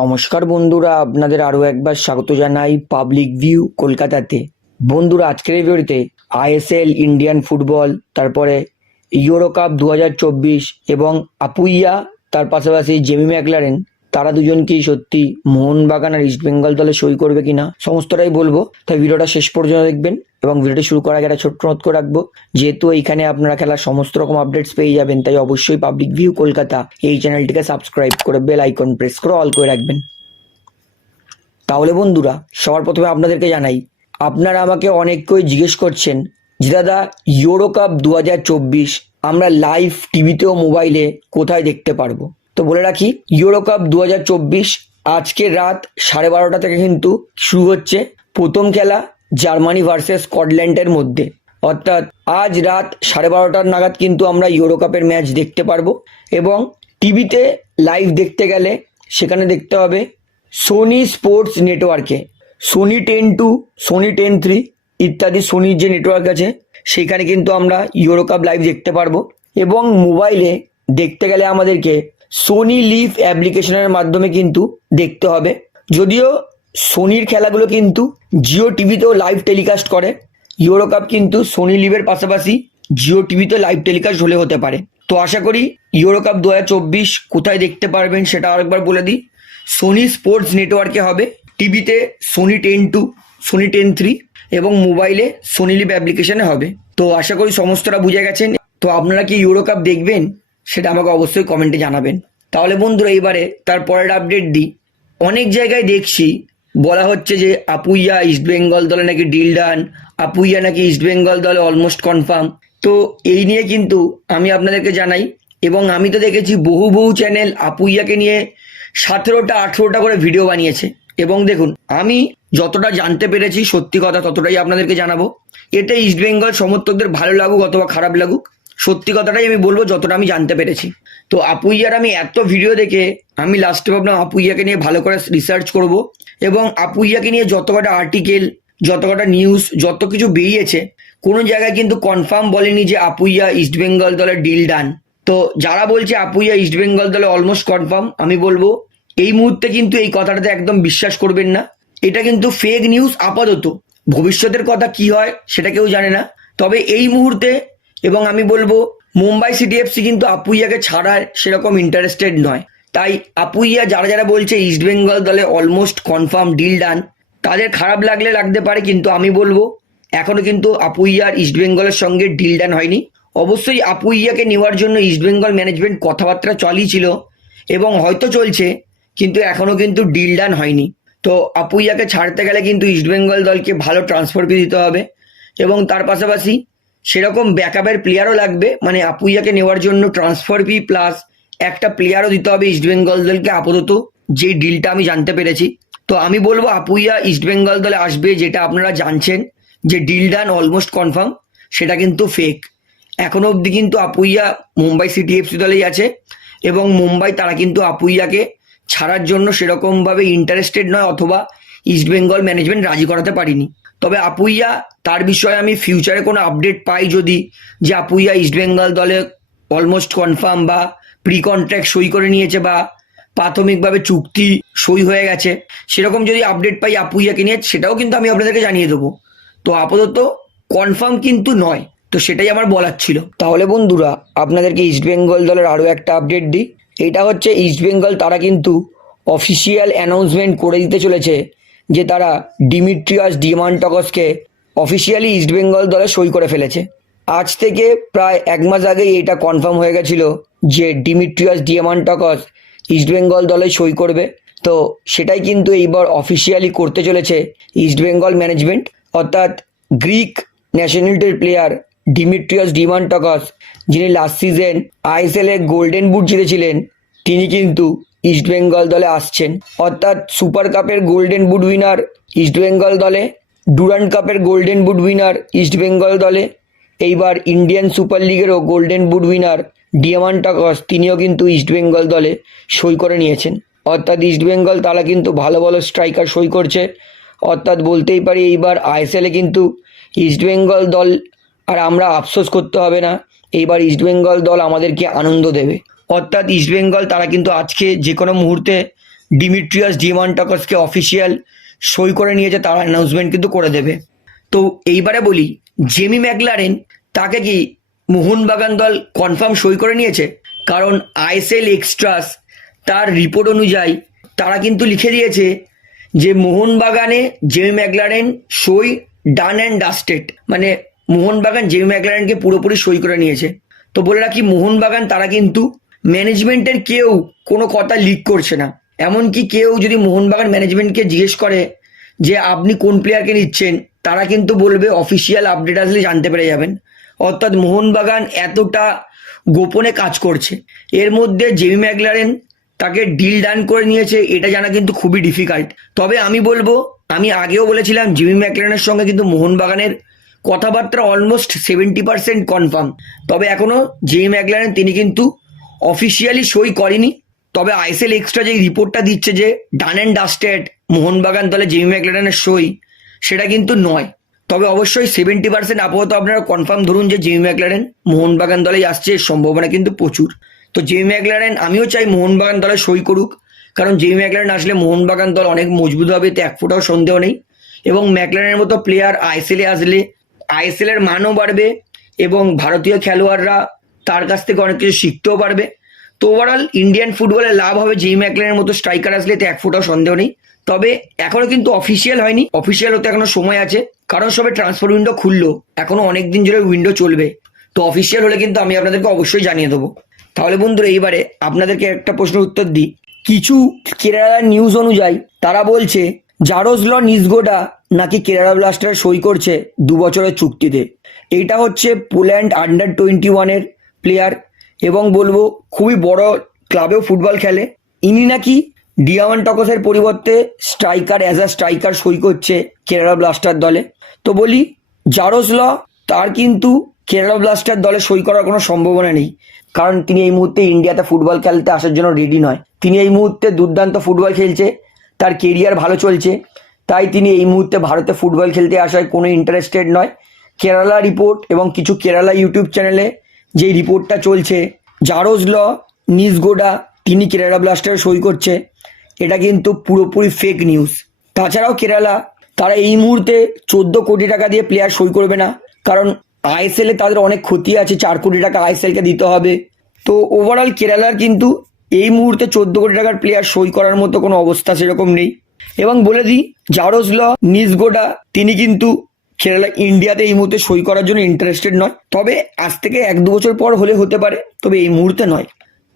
নমস্কার বন্ধুরা, আপনাদের আরও একবার স্বাগত জানাই পাবলিক ভিউ কলকাতাতে। বন্ধুরা, আজকের এই ভিডিওতে আইএসএল ইন্ডিয়ান ফুটবল তারপরে ইউরো কাপ দু হাজার চব্বিশ এবং আপুইয়া তার পাশাপাশি জেমি ম্যাকলারেন তারা দুজন কি সত্যি মোহনবাগান আর ইস্টবেঙ্গল দলে সই করবে কিনা, সমস্তটাই বলব। তাই ভিডিওটা শেষ পর্যন্ত দেখবেন এবং ভিডিওটি শুরু করার আগে একটা ছোট্ট নোট করে রাখব। যেহেতু এইখানে আপনারা খেলার সমস্ত রকম আপডেটস পেয়ে যাবেন, তাই অবশ্যই পাবলিক ভিউ কলকাতা এই চ্যানেলটিকে সাবস্ক্রাইব করে বেল আইকন প্রেস করে অল করে রাখবেন। তাহলে বন্ধুরা, সবার প্রথমে আপনাদেরকে জানাই, আপনারা আমাকে অনেককেই জিজ্ঞেস করছেন, যে দাদা ইউরো কাপ দু হাজার চব্বিশ আমরা লাইভ টিভিতে ও মোবাইলে কোথায় দেখতে পারব? তো বলে রাখি ইউরো কাপ দু হাজার চব্বিশ আজকে রাত সাড়ে বারোটা থেকে কিন্তু শুরু হচ্ছে প্রথম খেলা জার্মানি ভার্সেস স্কটল্যান্ডের মধ্যে। অর্থাৎ আজ রাত সাড়ে বারোটার নাগাদ কিন্তু আমরা ইউরো কাপের ম্যাচ দেখতে পারব এবং টিভিতে লাইভ দেখতে গেলে সেখানে দেখতে হবে সোনি স্পোর্টস নেটওয়ার্কে Sony ten two Sony ten three ইত্যাদি সোনির যে নেটওয়ার্ক আছে, সেখানে কিন্তু আমরা ইউরো কাপ লাইভ দেখতে পারব এবং মোবাইলে দেখতে গেলে আমাদেরকে সোনি লিভ অ্যাপ্লিকেশনের মাধ্যমে কিন্তু দেখতে হবে। যদিও সোনির খেলাগুলো কিন্তু জিও টিভিতেও লাইভ টেলিকাস্ট করে। ইউরো কাপ কিন্তু সোনি লিভের পাশাপাশি জিও টিভিতে লাইভ টেলিকাস্ট হলে হতে পারে। তো আশা করি ইউরো কাপ দুহাজার চব্বিশ কোথায় দেখতে পারবেন সেটা আরেকবার বলে দিই। সোনি স্পোর্টস নেটওয়ার্কে হবে। টিভিতে Sony ten two Sony ten three এবং মোবাইলে সোনি লিভ অ্যাপ্লিকেশনে হবে। তো আশা করি সমস্তটা বুঝে গেছেন। তো আপনারা কি ইউরো কাপ দেখবেন? সেটা আমাকে অবশ্যই কমেন্টে জানাবেন। তাহলে বন্ধুরা, এইবারে তার পরের আপডেট দিই অনেক জায়গায় দেখছি বলা হচ্ছে যে আপুইয়া ইস্টবেঙ্গল দলে নাকি ডিল ডান আপুইয়া নাকি ইস্টবেঙ্গল দলে অলমোস্ট কনফার্ম তো এই নিয়ে কিন্তু আমি আপনাদেরকে জানাই, এবং আমি তো দেখেছি বহু বহু চ্যানেল আপুইয়াকে নিয়ে সতেরোটা, আঠেরোটা করে ভিডিও বানিয়েছে। এবং দেখুন, আমি যতটা জানতে পেরেছি, সত্যি কথা ততটাই আপনাদেরকে জানাব। এতে ইস্টবেঙ্গল সমর্থকদের ভালো লাগুক অথবা খারাপ লাগুক সত্যি কথাটাই আমি বলব, যতটা আমি জানতে পেরেছি। তো আপুইয়ার আমি এত ভিডিও দেখে আমি লাস্টে ভাবলাম আপুইয়াকে নিয়ে ভালো করে রিসার্চ করব এবং আপুইয়াকে নিয়ে যত কটা আর্টিকেল যত কটা নিউজ যত কিছু বেরিয়েছে, কোনো জায়গায় কিন্তু কনফার্ম বলেনি যে আপুইয়া ইস্টবেঙ্গল দলের ডিল ডান তো যারা বলছে আপুইয়া ইস্টবেঙ্গল দলে অলমোস্ট কনফার্ম আমি বলব, এই মুহূর্তে কিন্তু এই কথাটাতে একদম বিশ্বাস করবেন না। এটা কিন্তু ফেক নিউজ আপাতত। ভবিষ্যতের কথা কি হয়, সেটা কেউ জানে না। তবে এই মুহূর্তে এবং আমি বলব, মুম্বাই সিটি এফসি কিন্তু আপুইয়াকে ছাড়ার সেরকম ইন্টারেস্টেড নয়। তাই আপুইয়া যারা যারা বলছে ইস্টবেঙ্গল দলে অলমোস্ট কনফার্ম ডিল ডান তাদের খারাপ লাগলে লাগতে পারে, কিন্তু আমি বলব, এখনও কিন্তু আপুইয়ার ইস্টবেঙ্গলের সঙ্গে ডিল ডান হয়নি। অবশ্যই আপুইয়াকে নেওয়ার জন্য ইস্টবেঙ্গল ম্যানেজমেন্ট কথাবার্তা চলিয়েছিল এবং হয়তো চলছে, কিন্তু এখনও কিন্তু ডিল ডান হয়নি। তো আপুইয়াকে ছাড়তে গেলে কিন্তু ইস্টবেঙ্গল দলকে ভালো ট্রান্সফার ফি দিতে হবে এবং তার পাশাপাশি সেরকম ব্যাকআপের প্লেয়ারও লাগবে। মানে আপুইয়াকে নেওয়ার জন্য ট্রান্সফার ফি প্লাস একটা প্লেয়ারও দিতে হবে ইস্টবেঙ্গল দলকে আপাতত। যে ডিলটা আমি জানতে পেরেছি। তো আমি বলব, আপুইয়া ইস্টবেঙ্গল দলে আসবে যেটা আপনারা জানছেন, যে ডিল ডান অলমোস্ট কনফার্ম সেটা কিন্তু ফেক এখনও অবধি কিন্তু আপুইয়া মুম্বাই সিটি এফসি দলেই আছে এবং মুম্বাই তারা কিন্তু আপুইয়াকে ছাড়ার জন্য সেরকমভাবে ইন্টারেস্টেড নয় অথবা ইস্টবেঙ্গল ম্যানেজমেন্ট রাজি করাতে পারিনি। তবে আপুইয়া, তার বিষয়ে আমি ফিউচারে কোনো আপডেট পাই যদি, যে আপুইয়া ইস্টবেঙ্গল দলে অলমোস্ট কনফার্ম বা প্রি কন্ট্রাক্ট সই করে নিয়েছে বা প্রাথমিকভাবে চুক্তি সই হয়ে গেছে, সেরকম যদি আপডেট পাই আপুইয়াকে নিয়ে, সেটাও কিন্তু আমি আপনাদেরকে জানিয়ে দেবো। তো আপাতত কনফার্ম কিন্তু নয়, তো সেটাই আমার বলার ছিল। তাহলে বন্ধুরা, আপনাদেরকে ইস্টবেঙ্গল দলের আরও একটা আপডেট দিই। এটা হচ্ছে ইস্টবেঙ্গল তারা কিন্তু অফিসিয়াল অ্যানাউন্সমেন্ট করে দিতে চলেছে যে তারা ডিমিট্রিয়াস ডিমান্টকসকে অফিসিয়ালি ইস্টবেঙ্গল দলে সই করে ফেলেছে। আজ থেকে প্রায় এক মাস আগেই এটা কনফার্ম হয়ে গেছিল যে ডিমিট্রিয়াস ডিমান্টকস ইস্টবেঙ্গল দলে সই করবে। তো সেটাই কিন্তু এইবার অফিসিয়ালি করতে চলেছে ইস্টবেঙ্গল ম্যানেজমেন্ট অর্থাৎ গ্রিক ন্যাশনালিটির প্লেয়ার ডিমিট্রিয়াস ডিমান্টকস যিনি লাস্ট সিজন আইএসএল এ গোল্ডেন বুট জিতেছিলেন, তিনি কিন্তু ইস্টবেঙ্গল দলে আসছেন। অর্থাৎ সুপার কাপের গোল্ডেন বুট উইনার ইস্টবেঙ্গল দলে ডুরান্ড কাপের গোল্ডেন বুট উইনার ইস্টবেঙ্গল দলে, এইবার ইন্ডিয়ান সুপার লিগেরও গোল্ডেন বুট উইনার ডিয়ামান্টাকস তিনিও কিন্তু ইস্টবেঙ্গল দলে সই করে নিয়েছেন। অর্থাৎ ইস্টবেঙ্গল তারা কিন্তু ভালো ভালো স্ট্রাইকার সই করছে। অর্থাৎ বলতেই পারি এইবার আইএসএলে কিন্তু ইস্টবেঙ্গল দল, আর আমরা আফসোস করতে হবে না, এইবার ইস্টবেঙ্গল দল আমাদেরকে আনন্দ দেবে। অর্থাৎ ইস্টবেঙ্গল তারা কিন্তু আজকে যে কোনো মুহূর্তে ডিমিট্রিয়াস ডিমান্টাকসকে অফিসিয়াল সই করে নিয়েছে, তার অ্যানাউন্সমেন্ট কিন্তু করে দেবে। তো এইবারে বলি জেমি ম্যাকলারেন তাকে কি মোহনবাগান দল কনফার্ম সই করে নিয়েছে? কারণ আইএসএল এক্সট্রাস তার রিপোর্ট অনুযায়ী তারা কিন্তু লিখে দিয়েছে যে মোহনবাগানে জেমি ম্যাকলারেন সই ডান অ্যান্ড ডাস্টেড মানে মোহনবাগান জেমি ম্যাকলারেনকে পুরোপুরি সই করে নিয়েছে। তো বলে রাখি, মোহনবাগান তারা কিন্তু ম্যানেজমেন্টের কেউ কোনো কথা লিক করছে না। এমনকি কেউ যদি মোহনবাগান ম্যানেজমেন্টকে জিজ্ঞেস করে যে, আপনি কোন প্লেয়ারকে নিচ্ছেন? তারা কিন্তু বলবে অফিসিয়াল আপডেট আসলে জানতে পেরে যাবেন। অর্থাৎ মোহনবাগান এতটা গোপনে কাজ করছে। এর মধ্যে জেমি ম্যাকলারেন তাকে ডিল ডান করে নিয়েছে, এটা জানা কিন্তু খুবই ডিফিকাল্ট তবে আমি বলব, আমি আগেও বলেছিলাম জিমি ম্যাকলারেনের সঙ্গে কিন্তু মোহনবাগানের কথাবার্তা অলমোস্ট সেভেন্টি পার্সেন্ট কনফার্ম তবে এখনও জিমি ম্যাকলারেন তিনি কিন্তু অফিসিয়ালি সই করেনি। তবে আইএসএল এক্সট্রা যে রিপোর্টটা দিচ্ছে যে ডান অ্যান্ড ডাস্টেড মোহনবাগান দলে জিমি ম্যাকলারেনের সই, সেটা কিন্তু নয়। তবে অবশ্যই সেভেন্টি পার্সেন্ট আপাতত আপনারা কনফার্ম ধরুন যে জিমি ম্যাকলারেন মোহনবাগান দলেই আসছে, এর সম্ভাবনা কিন্তু প্রচুর। তো জিমি ম্যাকলারেন আমিও চাই মোহনবাগান দলে সই করুক, কারণ জিমি ম্যাকলারেন আসলে মোহনবাগান দল অনেক মজবুত হবে এতে এক ফোটাও সন্দেহ নেই। এবং ম্যাকলারেনের মতো প্লেয়ার আইএসএলে আসলে আইএসএল এর মানও বাড়বে এবং ভারতীয় খেলোয়াড়রা তার কাছ থেকে অনেক কিছু শিখতেও পারবে। তো ওভারঅল ইন্ডিয়ান ফুটবলে লাভ হবে জিমি ম্যাকলারের মতো স্ট্রাইকার আসলে এতে এক ফোটাও সন্দেহ নেই। তবে এখনও কিন্তু অফিসিয়াল হয়নি। অফিসিয়াল হতে এখনও সময় আছে। কারণ সবে ট্রান্সফার উইন্ডো খুললো। এখনও অনেক দিন ধরে উইন্ডো চলবে। তো অফিসিয়াল হলে কিন্তু আমি আপনাদেরকে অবশ্যই জানিয়ে দেবো। তাহলে বন্ধুরা, এইবারে আপনাদেরকে একটা প্রশ্নের উত্তর দিই। কিছু কেরালার নিউজ অনুযায়ী তারা বলছে জারোজল নিসগোডা নাকি কেরালা ব্লাস্টার সই করছে দু বছরের চুক্তিতে? এইটা হচ্ছে পোল্যান্ড আন্ডার টোয়েন্টি ওয়ানের প্লেয়ার এবং বলব খুবই বড় ক্লাবেও ফুটবল খেলে। ইনি নাকি ডিয়ামান টকসের পরিবর্তে স্ট্রাইকার অ্যাজ আ স্ট্রাইকার সই করছে কেরালা ব্লাস্টার দলে। তো বলি জারোসল তার কিন্তু কেরালা ব্লাস্টার দলে সই করার কোনো সম্ভাবনা নেই। কারণ তিনি এই মুহূর্তে ইন্ডিয়াতে ফুটবল খেলতে আসার জন্য রেডি নয়। তিনি এই মুহূর্তে দুর্দান্ত ফুটবল খেলছে, তার কেরিয়ার ভালো চলছে। তাই তিনি এই মুহূর্তে ভারতে ফুটবল খেলতে আসায় কোনো ইন্টারেস্টেড নয়। কেরালা রিপোর্ট এবং কিছু কেরালা ইউটিউব চ্যানেলে যে রিপোর্টটা চলছে, জারোজ ল নিসগোডা তিনি কেরালা ব্লাস্টার সই করছে। এটা কিন্তু পুরোপুরি ফেক নিউজ তাছাড়াও কেরালা, তারা এই মুহূর্তে চোদ্দ কোটি টাকা দিয়ে প্লেয়ার সই করবে না। কারণ আইএসএলে তাদের অনেক ক্ষতি আছে, চার কোটি টাকা আইএসএলকে দিতে হবে। তো ওভারঅল কেরালার কিন্তু এই মুহূর্তে চোদ্দ কোটি টাকার প্লেয়ার সই করার মতো কোনো অবস্থা সেরকম নেই। এবং বলে দিই জারোজল নিসগোডা তিনি কিন্তু কেরালা ইন্ডিয়াতে এই মুহূর্তে সই করার জন্য ইন্টারেস্টেড নয়। তবে আজ থেকে এক দু বছর পর হলে হতে পারে, তবে এই মুহূর্তে নয়।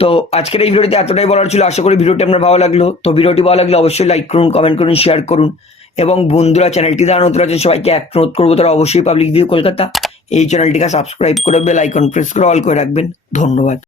তো আজকের এই ভিডিওটিতে এতটাই বলার ছিল। আশা করি ভিডিওটি আপনার ভালো লাগল। তো ভিডিওটি ভালো লাগলে অবশ্যই লাইক করুন কমেন্ট করুন শেয়ার করুন। এবং বন্ধুরা চ্যানেলটি যারা নতুন আছেন, সবাইকে এক অনুরোধ করব, তারা অবশ্যই পাবলিক ভিউ কলকাতা এই চ্যানেলটিকে সাবস্ক্রাইব করে বেল আইকন প্রেস করে অল করে রাখবেন। ধন্যবাদ।